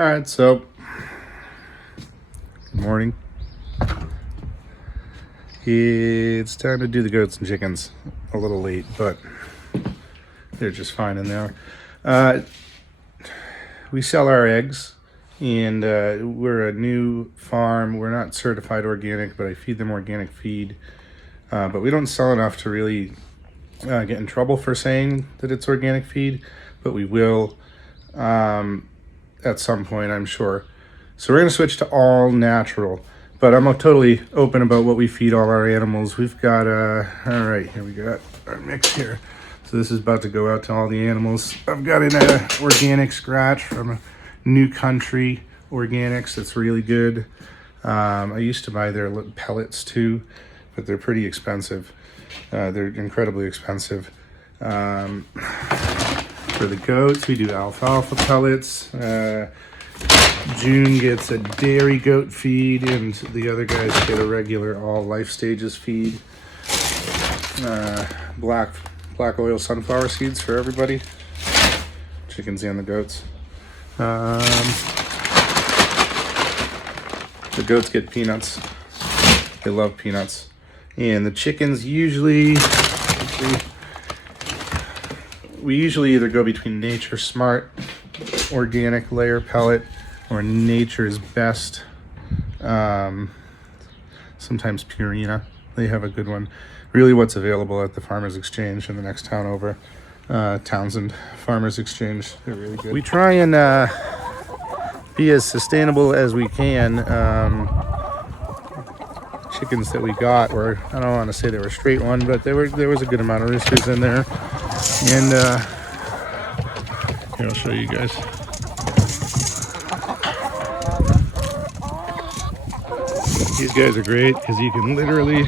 All right, so good morning. It's time to do the goats and chickens. A little late, but they're just fine in there. We sell our eggs, and we're a new farm. We're not certified organic, but I feed them organic feed. But we don't sell enough to really get in trouble for saying that it's organic feed, but we will at some point, I'm sure. So we're going to switch to all natural, but I'm totally open about what we feed all our animals. We've got, all right, here we got our mix here. So this is about to go out to all the animals. I've got an organic scratch from New Country Organics. That's really good. I used to buy their pellets too, but they're pretty expensive. They're incredibly expensive. For the goats, we do alfalfa pellets. June gets a dairy goat feed, and the other guys get a regular all life stages feed. Black oil sunflower seeds for everybody. Chickens and the goats. The goats get peanuts. They love peanuts. And the chickens we usually either go between Nature Smart organic layer pellet or Nature's Best. Sometimes Purina. They have a good one. Really what's available at the Farmers Exchange in the next town over. Townsend Farmers Exchange. They're really good. We try and be as sustainable as we can. Chickens that we got were, I don't want to say they were straight one, but there was a good amount of roosters in there. And here, I'll show you guys. These guys are great because you can literally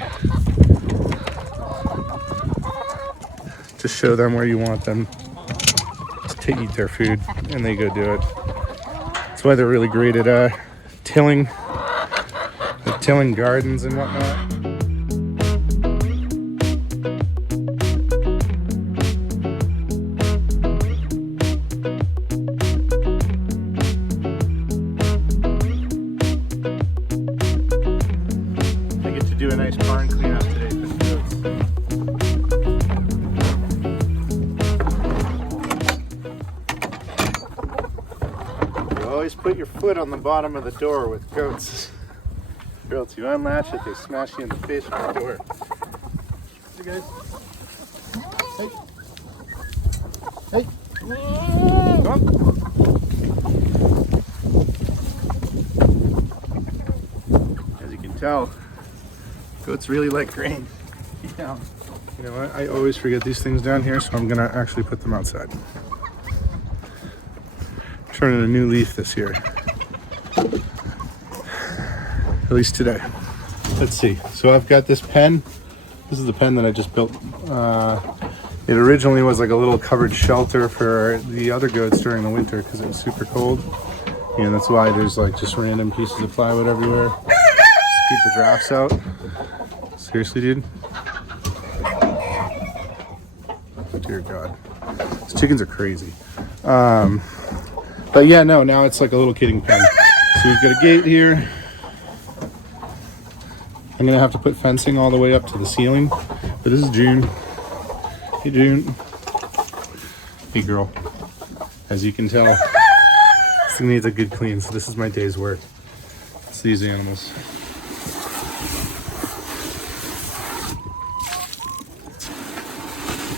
just show them where you want them to eat their food, and they go do it. That's why they're really great at tilling gardens and whatnot. I get to do a nice barn cleanup today for the goats. You always put your foot on the bottom of the door with goats. Or else you unlatch it, they smash you in the face with the door. Hey guys. Hey. Hey. Come on. As you can tell, goats really like grain. Yeah. You know what? I always forget these things down here, so I'm gonna actually put them outside. Turning a new leaf this year. At least today. Let's see. So I've got this pen. This is the pen that I just built. It originally was like a little covered shelter for the other goats during the winter because it was super cold. And that's why there's like just random pieces of plywood everywhere. Just to keep the drafts out. Seriously, dude? Dear God. These chickens are crazy. But yeah, no, now it's like a little kidding pen. So we've got a gate here. I'm gonna have to put fencing all the way up to the ceiling, but this is June. Hey June. Hey girl. As you can tell, this thing needs a good clean, so this is my day's work. It's these animals.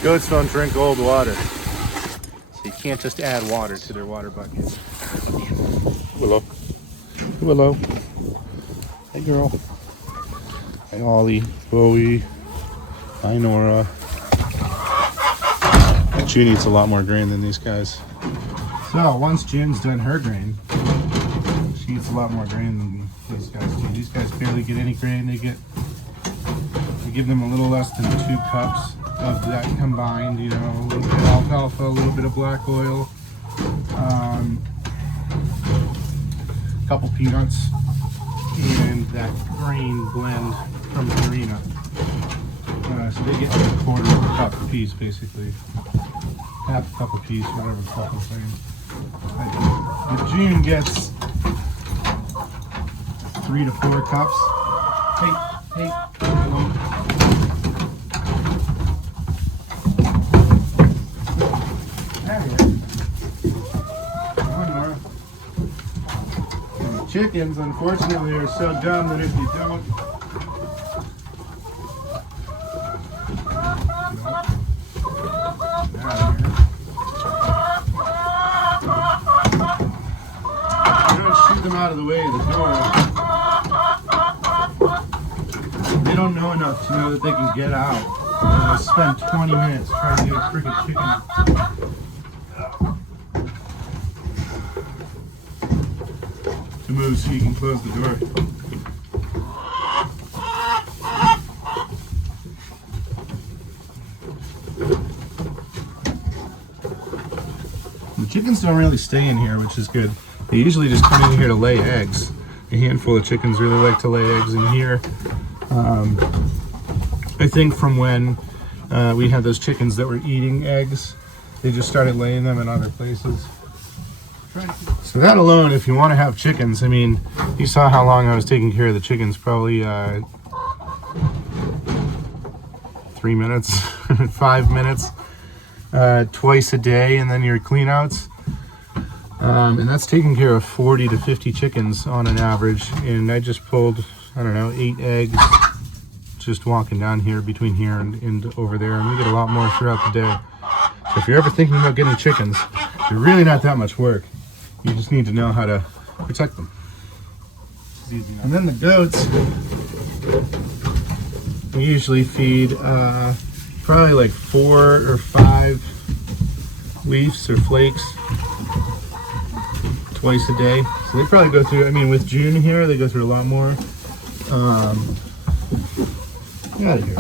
Goats don't drink old water, so you can't just add water to their water bucket. Willow. Willow. Hey girl. Hi Ollie, Bowie, hi Nora. June eats a lot more grain than these guys. So once June's done her grain, she eats a lot more grain than these guys do. These guys barely get any grain. I give them a little less than 2 cups of that combined, you know, a little bit of alfalfa, a little bit of black oil, a couple peanuts, and that grain blend from Purina. So they get like a quarter of a cup a piece, basically. Half a cup a piece, whatever the fuck I'm saying. The June gets 3 to 4 cups. Hey. Chickens, unfortunately, are so dumb that if you don't shoot them out of the way of the door, they don't know enough to know that they can get out. They'll spend 20 minutes trying to get a freaking chicken to move so you can close the door. The chickens don't really stay in here, which is good. They usually just come in here to lay eggs. A handful of chickens really like to lay eggs in here. I think from when we had those chickens that were eating eggs, they just started laying them in other places. So that alone, if you want to have chickens, I mean, you saw how long I was taking care of the chickens, probably 3 minutes, 5 minutes, twice a day, and then your clean outs. And that's taking care of 40 to 50 chickens on an average. And I just pulled, I don't know, 8 eggs just walking down here between here and over there. And we get a lot more throughout the day. So if you're ever thinking about getting chickens, they're really not that much work. You just need to know how to protect them. And then the goats, we usually feed probably like 4 or 5 leaves or flakes twice a day. So they probably go through, I mean, with June here, they go through a lot more. Get out of here.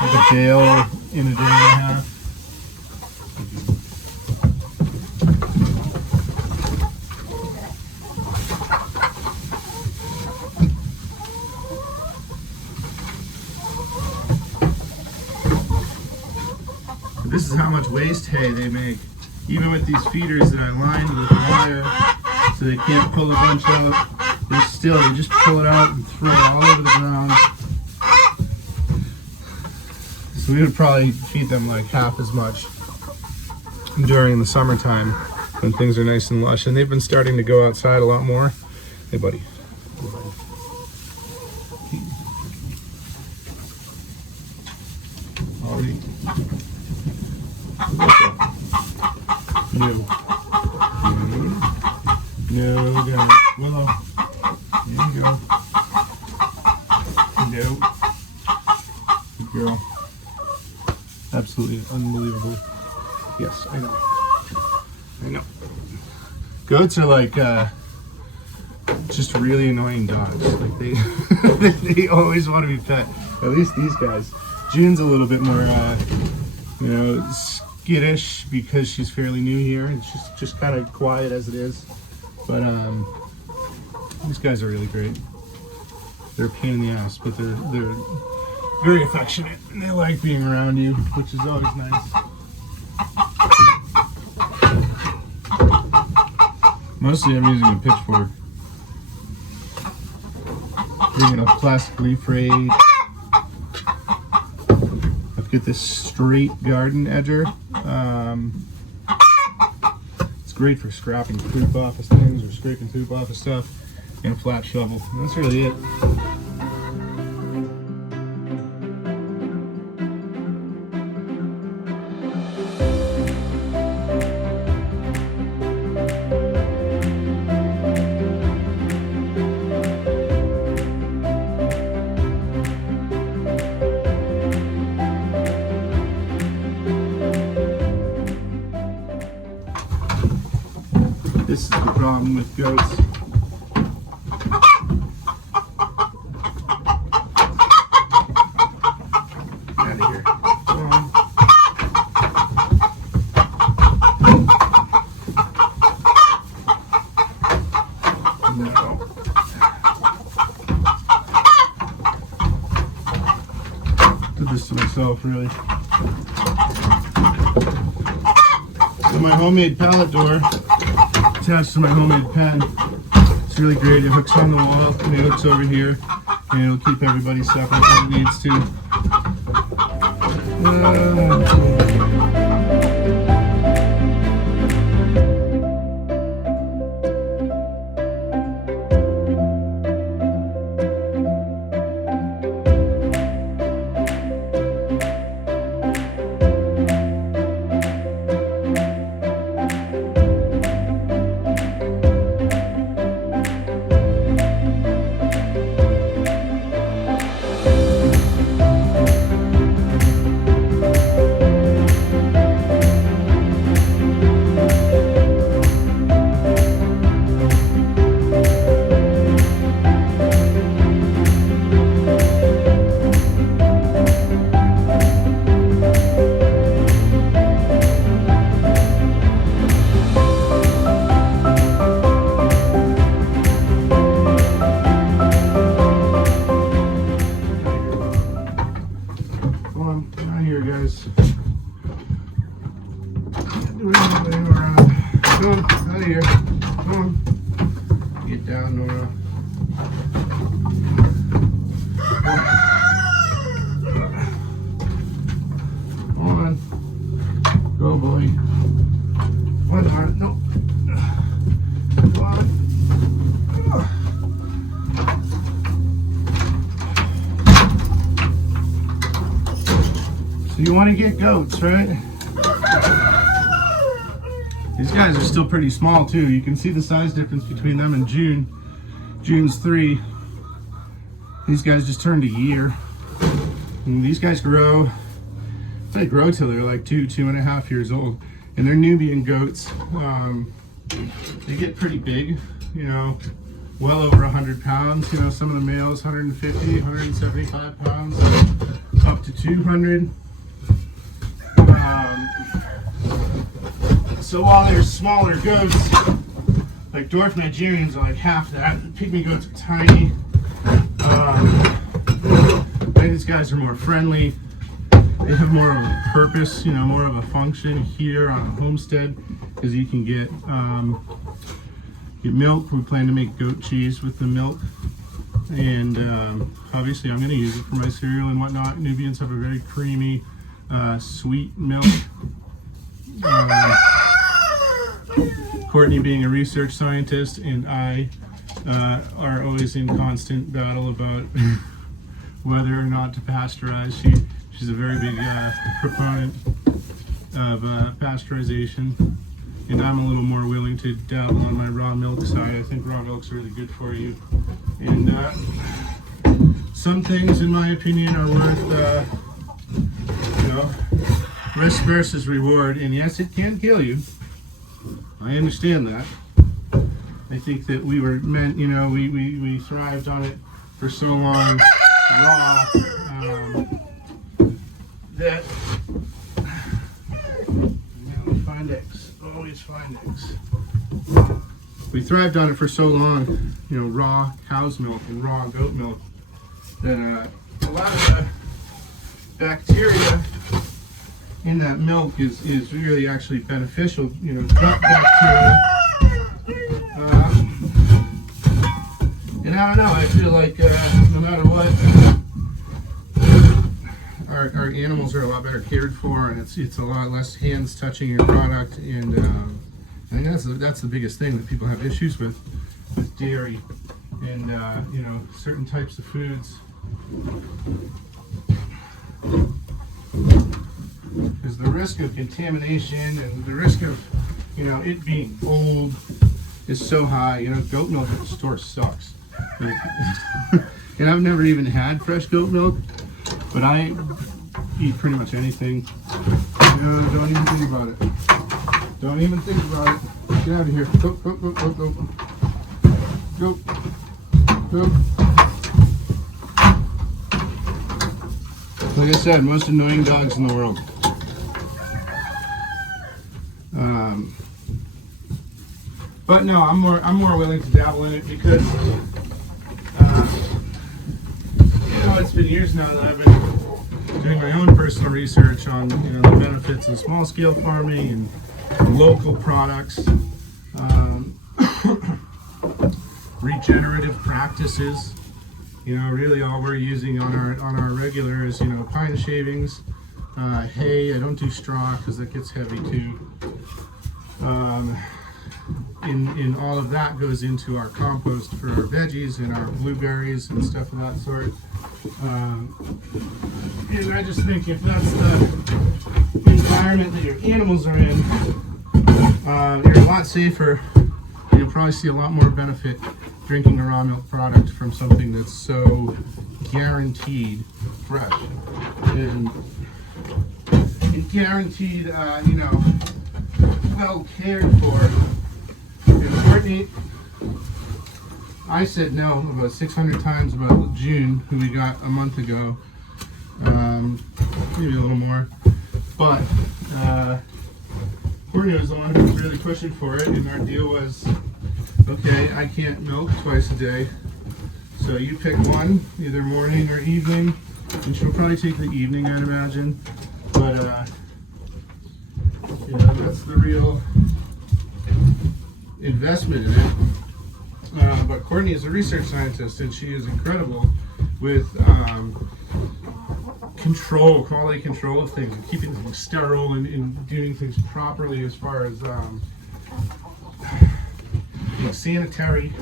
Like a bale in a day and a half. This is how much waste hay they make. Even with these feeders that I lined with wire so they can't pull a bunch out, they just pull it out and throw it all over the ground. So we would probably feed them like half as much during the summertime when things are nice and lush. And they've been starting to go outside a lot more. Hey buddy. Already. No. No, down. Willow. There you go. No. Good girl. Absolutely unbelievable. Yes, I know. I know. Goats are like just really annoying dogs. Like they always want to be pet. At least these guys. June's a little bit more skittish because she's fairly new here and she's just kind of quiet as it is. But these guys are really great. They're a pain in the ass, but they're very affectionate and they like being around you, which is always nice. Mostly I'm using a pitchfork. Using a plastic leaf rake. I've got this straight garden edger. It's great for scrapping poop off of things or scraping poop off of stuff, and a flat shovel. And that's really it. This is the problem with goats. Get out of here. Come on. No. Did this to myself, really. So my homemade pallet door attached to my homemade pen. It's really great. It hooks on the wall and it hooks over here, and it'll keep everybody separate when it needs to. Down, Nora. Come on. Go, boy. One arm. No. Come on. So you want to get goats, right? These guys are still pretty small too. You can see the size difference between them and June. June's 3. These guys just turned a year. And these guys grow, they grow till they're like 2.5 years old. And they're Nubian goats. They get pretty big, you know, well over 100 pounds. You know, some of the males 150, 175 pounds, up to 200. So while there's smaller goats, like dwarf Nigerians are like half that. Pygmy goats are tiny. I think these guys are more friendly. They have more of a purpose, you know, more of a function here on a homestead, because you can get milk. We plan to make goat cheese with the milk, and obviously I'm going to use it for my cereal and whatnot. Nubians have a very creamy, sweet milk. Courtney, being a research scientist, and I are always in constant battle about whether or not to pasteurize. She's a very big proponent of pasteurization, and I'm a little more willing to dabble on my raw milk side. I think raw milk's really good for you, and some things, in my opinion, are worth you know, risk versus reward. And yes, it can kill you. I understand that. I think that we were meant, you know, we thrived on it for so long raw, that find eggs, always find eggs. We thrived on it for so long, you know, raw cow's milk and raw goat milk, that a lot of the bacteria in that milk is really actually beneficial, you know, gut bacteria. And I don't know, I feel like no matter what, our animals are a lot better cared for, and it's a lot less hands touching your product. And I think that's the biggest thing that people have issues with dairy and you know, certain types of foods. Because the risk of contamination and the risk of, you know, it being old is so high. You know, goat milk at the store sucks. And I've never even had fresh goat milk, but I eat pretty much anything. Don't even think about it. Don't even think about it. Get out of here. Go, go, go, go, go. Go. Go. Like I said, most annoying dogs in the world. But no, I'm more willing to dabble in it because you know, it's been years now that I've been doing my own personal research on, you know, the benefits of small scale farming and local products, regenerative practices. You know, really all we're using on our regular is, you know, pine shavings, hay. I don't do straw because that gets heavy too. In all of that goes into our compost for our veggies and our blueberries and stuff of that sort. And I just think if that's the environment that your animals are in, you're a lot safer. You'll probably see a lot more benefit drinking a raw milk product from something that's so guaranteed fresh and guaranteed, you know, well cared for. And Courtney, I said no about 600 times about June, who we got a month ago, maybe a little more, but Courtney was the one who was really pushing for it, and our deal was, okay, I can't milk twice a day, so you pick one, either morning or evening, and she'll probably take the evening, I'd imagine, but you know, that's the real investment in it. But Courtney is a research scientist, and she is incredible with quality control of things, and keeping things sterile and doing things properly as far as sanitary.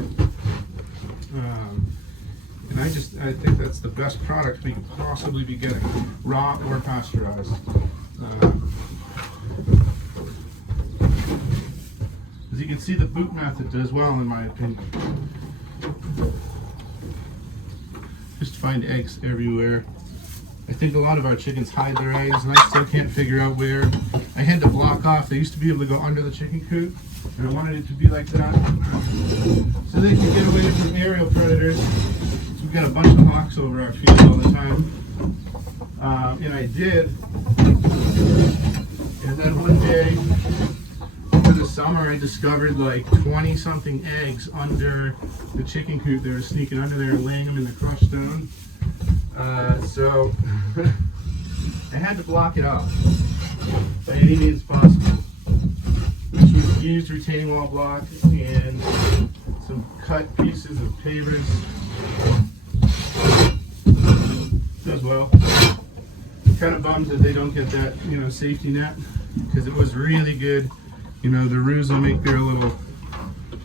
And I think that's the best product we could possibly be getting, raw or pasteurized. As you can see, the boot method does well, in my opinion. Just find eggs everywhere. I think a lot of our chickens hide their eggs, and I still can't figure out where. I had to block off. They used to be able to go under the chicken coop, and I wanted it to be like that, so they can get away from aerial predators. So we've got a bunch of hawks over our field all the time, and I did. And then one day, over the summer, I discovered like 20-something eggs under the chicken coop. They were sneaking under there and laying them in the crushed stone. So I had to block it off by any means possible. We used retaining wall block and some cut pieces of pavers as well. Kind of bummed that they don't get that, you know, safety net, because it was really good. You know, the roos will make their little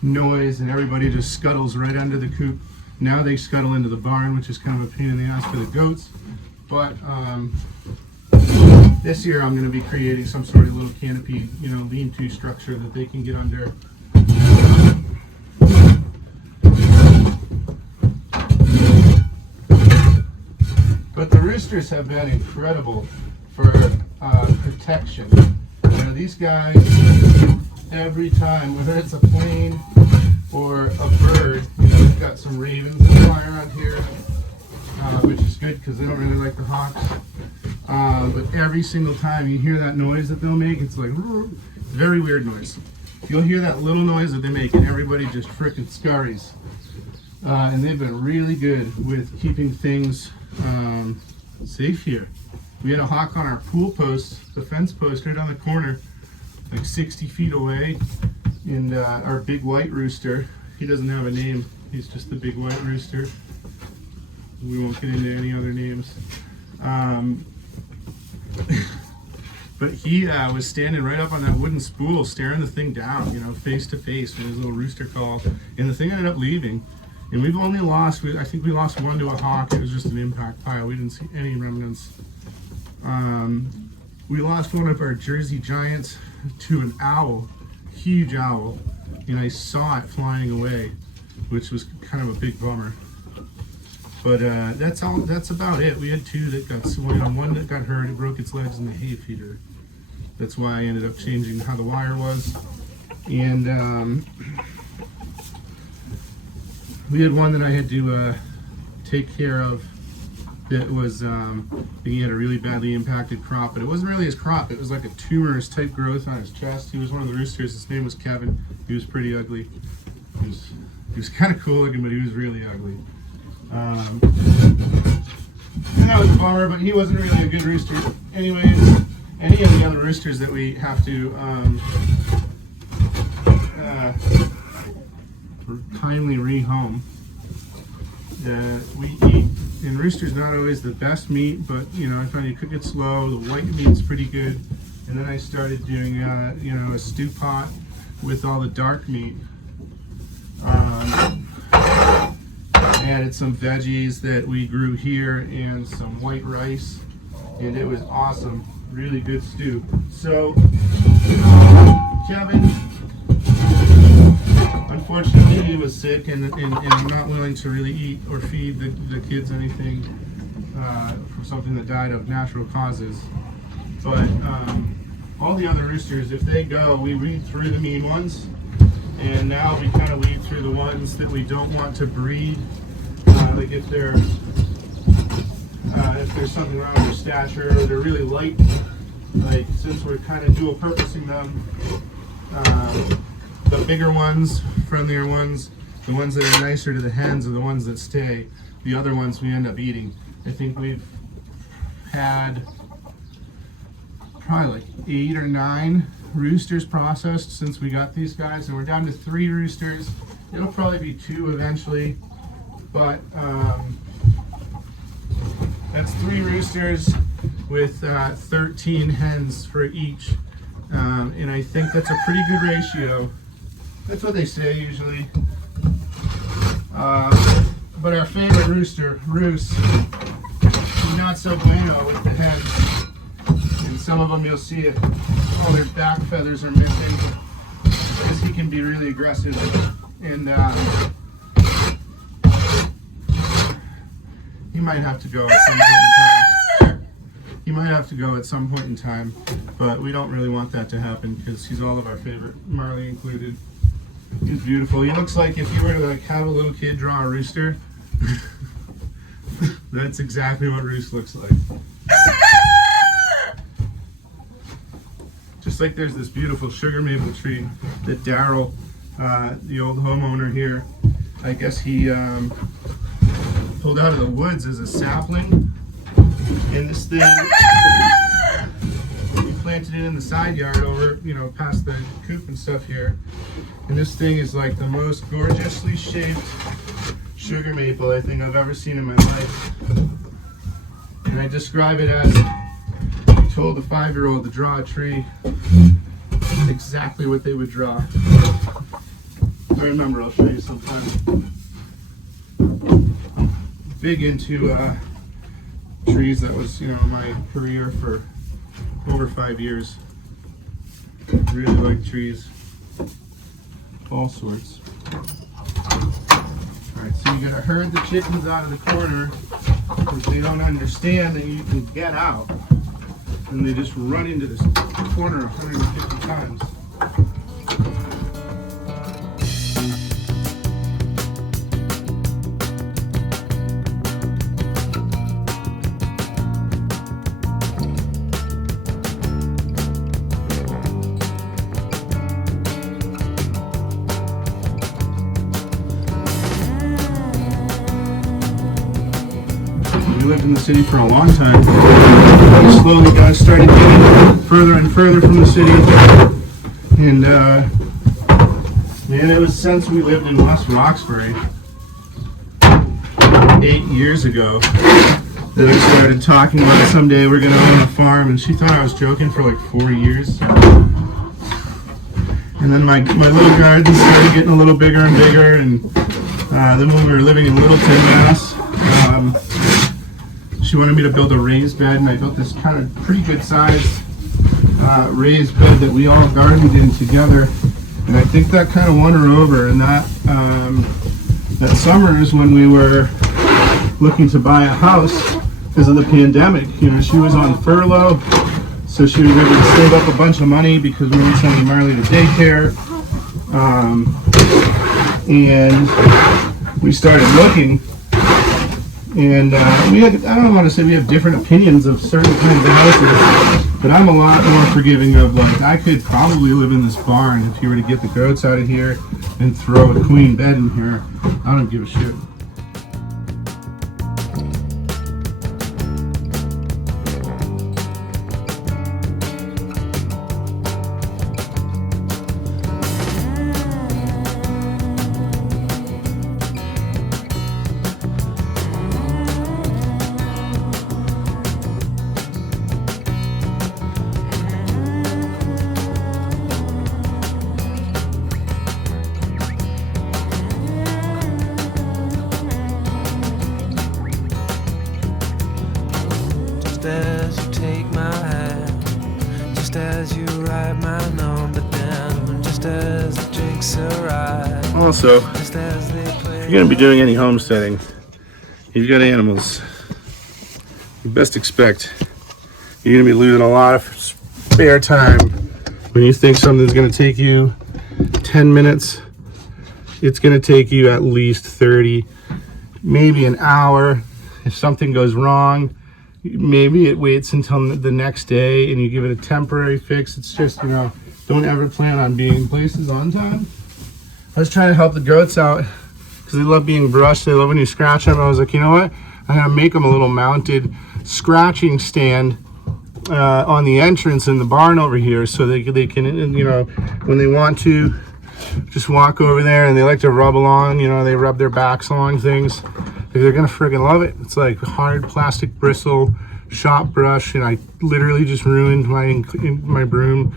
noise and everybody just scuttles right under the coop. Now they scuttle into the barn, which is kind of a pain in the ass for the goats. But this year I'm going to be creating some sort of little canopy, you know, lean-to structure that they can get under. But the roosters have been incredible for protection. You know, these guys, every time, whether it's a plane or a bird, you know, we've got some ravens that fly around here, which is good because they don't really like the hawks. But every single time you hear that noise that they'll make, it's like, it's a very weird noise. You'll hear that little noise that they make and everybody just frickin' scurries. And they've been really good with keeping things safe here. We had a hawk on our pool post, the fence post right on the corner, like 60 feet away. And our big white rooster, he doesn't have a name, he's just the big white rooster. We won't get into any other names. But he was standing right up on that wooden spool, staring the thing down, you know, face to face with his little rooster call. And the thing ended up leaving. And we've only lost, I think we lost one to a hawk. It was just an impact pile. We didn't see any remnants. We lost one of our Jersey Giants to an owl, huge owl. And I saw it flying away, which was kind of a big bummer. But that's about it. We had two that got swung. One that got hurt, it broke its legs in the hay feeder. That's why I ended up changing how the wire was. And we had one that I had to take care of that was, he had a really badly impacted crop, but it wasn't really his crop. It was like a tumorous type growth on his chest. He was one of the roosters. His name was Kevin. He was pretty ugly. He was kind of cool looking, but he was really ugly. And that was a bummer, but he wasn't really a good rooster anyways. Any of the other roosters that we have to kindly rehome. We eat, and rooster's not always the best meat, but you know, I find you cook it slow. The white meat's pretty good. And then I started doing, you know, a stew pot with all the dark meat. Added some veggies that we grew here and some white rice, and it was awesome. Really good stew. So, Kevin, unfortunately, he was sick and not willing to really eat or feed the kids anything from something that died of natural causes. But all the other roosters, if they go, we weed through the mean ones, and now we kind of weed through the ones that we don't want to breed. Like if there's something wrong with their stature or they're really light, like since we're kind of dual purposing them, the bigger ones, friendlier ones, the ones that are nicer to the hens are the ones that stay. The other ones we end up eating. I think we've had probably like 8 or 9 roosters processed since we got these guys, and we're down to 3 roosters. It'll probably be 2 eventually, but that's 3 roosters with 13 hens for each, and I think that's a pretty good ratio. That's what they say usually. But our favorite rooster, Roos, is not so bueno with the hens. And some of them you'll see it, all their back feathers are missing because he can be really aggressive. And he might have to go at some point in time. He might have to go at some point in time, but we don't really want that to happen because he's all of our favorite, Marley included. He's beautiful. He looks like if you were to like have a little kid draw a rooster, that's exactly what Roos looks like. Just like there's this beautiful sugar maple tree that Daryl, the old homeowner here, I guess he pulled out of the woods as a sapling. And this thing, we planted it in the side yard over, you know, past the coop and stuff here. And this thing is like the most gorgeously shaped sugar maple I think I've ever seen in my life. And I describe it as, I told a 5-year-old to draw a tree exactly what they would draw. If I remember, I'll show you sometime. Big into trees. That was, you know, my career for over 5 years. Really like trees, all sorts. Alright, so you gotta herd the chickens out of the corner because they don't understand that you can get out, and they just run into this corner 150 times. We lived in the city for a long time. We slowly started getting further and further from the city. And man, it was since we lived in West Roxbury 8 years ago that I started talking about someday we're gonna own a farm, and she thought I was joking for like 4 years. And then my little garden started getting a little bigger and bigger, and then when we were living in Littleton, Mass, she wanted me to build a raised bed, and I built this kind of pretty good sized raised bed that we all gardened in together. And I think that kind of won her over. And that summer is when we were looking to buy a house because of the pandemic. You know, she was on furlough, so she was able to save up a bunch of money because we were sending Marley to daycare. And we started looking. And we had, I don't want to say we have different opinions of certain kinds of houses, but I'm a lot more forgiving of, like, I could probably live in this barn if you were to get the goats out of here and throw a queen bed in here. I don't give a shit. just as you take my hand, just as you write my number down, just as the drinks arrive. Also, Just as they play. if you're going to be doing any homesteading, you've got animals, you best expect you're going to be losing a lot of spare time. When you think something's going to take you 10 minutes, it's going to take you at least 30, maybe an hour. If something goes wrong, maybe it waits until the next day and you give it a temporary fix. It's just, you know, don't ever plan on being in places on time. I was trying to help the goats out because they love being brushed. They love when you scratch them. I was like, you know what? I'm going to make them a little mounted scratching stand on the entrance in the barn over here, so they can, you know, when they want to just walk over there, and they like to rub along, you know, they rub their backs along things. They're gonna friggin' love it. It's like hard plastic bristle shop brush, and I literally just ruined my broom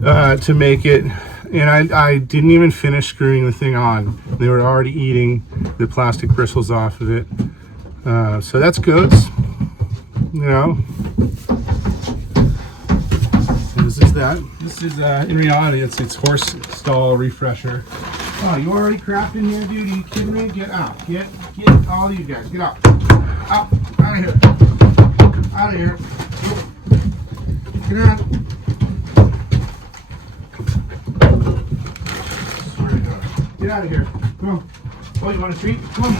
to make it, and I didn't even finish screwing the thing on. They were already eating the plastic bristles off of it. So that's goats, you know. This is that. This is in reality, it's horse stall refresher. Oh, you already crafting here, dude? Are you kidding me? Get out. Get all you guys. Get out. Out of here. Out of here. Get out. Swear to God. Get out of here. Come on. Oh, you want a treat? Come on.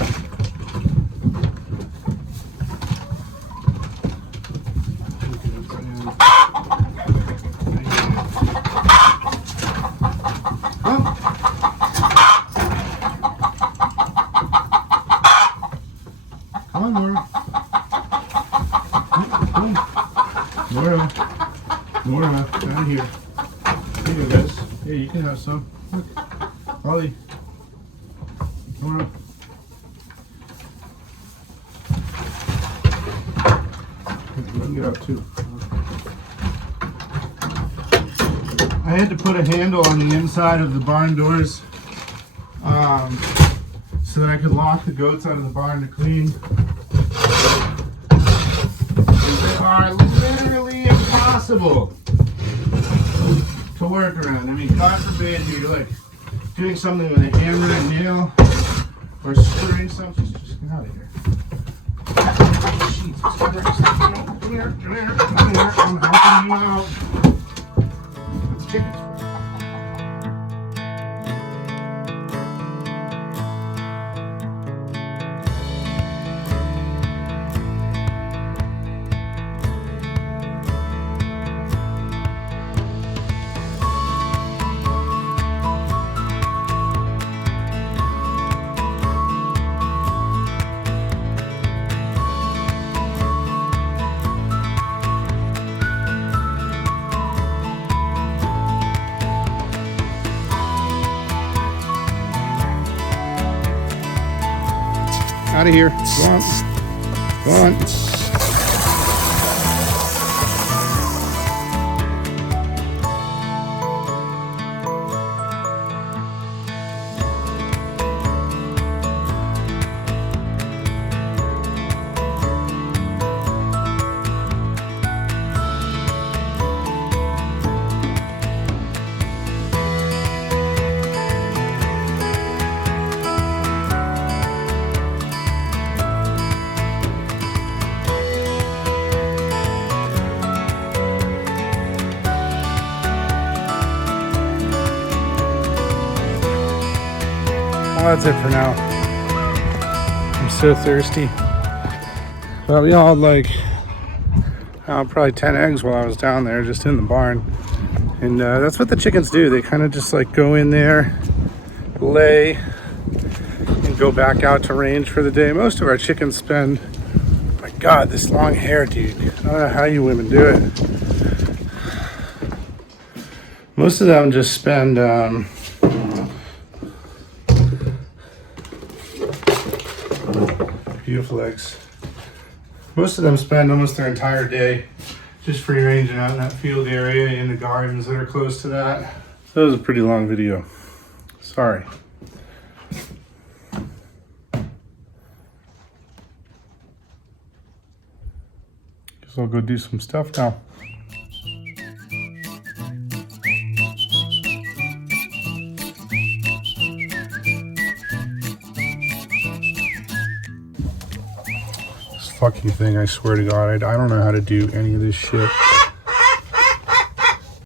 Nora, down here. Here you go, guys. Here, you can have some. Look. Ollie. Nora. You can get out too. I had to put a handle on the inside of the barn doors so that I could lock the goats out of the barn to clean. They are literally impossible to work around. I mean, God forbid you're like doing something with a hammer and nail or screwing something. Just get out of here. Jesus Christ. Come here. I'm helping you out. It's chickens. Out of here. Go on. Go on. Well, that's it for now. I'm so thirsty. But we all had like probably 10 eggs while I was down there just in the barn. And that's what the chickens do. They kind of just like go in there, lay, and go back out to range for the day. Most of our chickens spend, oh my God, this long hair, dude. I don't know how you women do it. Most of them just spend beautiful eggs. Most of them spend almost their entire day just free ranging out in that field area in the gardens that are close to that. That was a pretty long video. Sorry. because I'll go do some stuff now. This fucking thing, I swear to God, I don't know how to do any of this shit.